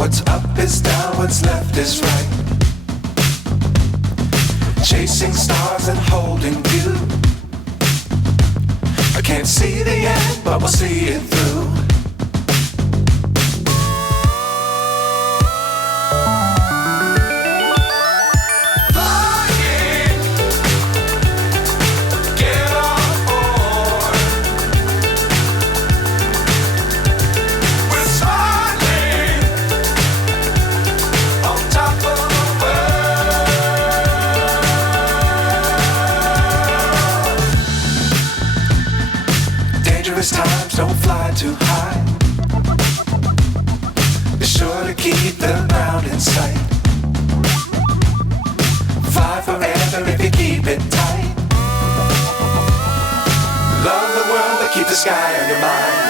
What's up is down, what's left is right. Chasing stars and holding you. I can't see the end, but we'll see it through. Times don't fly too high. Be sure to keep the ground in sight. Fly forever if you keep it tight. Love the world but keep the sky on your mind.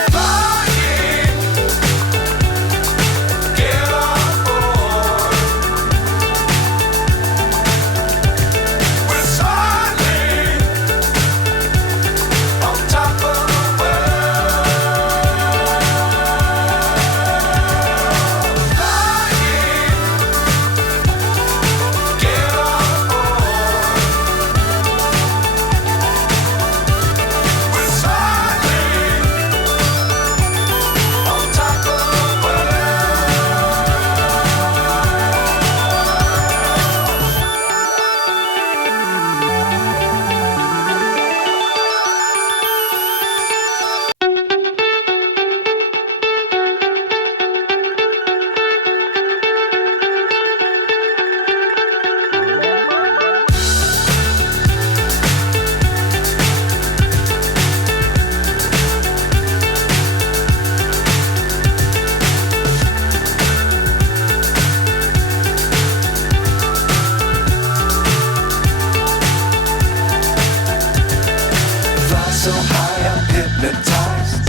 So high I'm hypnotized.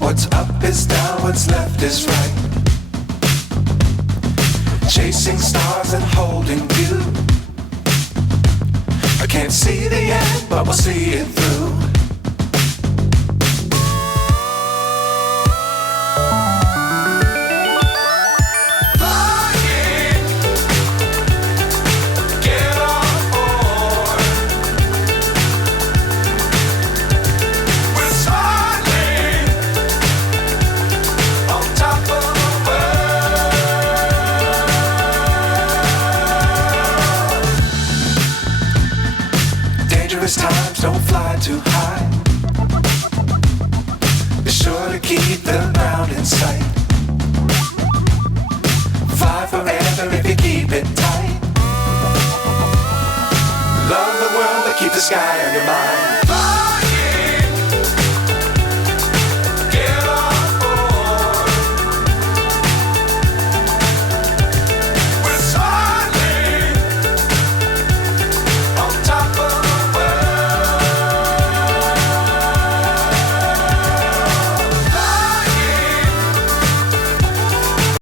What's up is down, what's left is right. Chasing stars and holding you. I can't see the end, but we'll see it through. Times don't fly too high. Be sure to keep the ground in sight. Fly forever if you keep it tight. Love the world but keep the sky on your mind.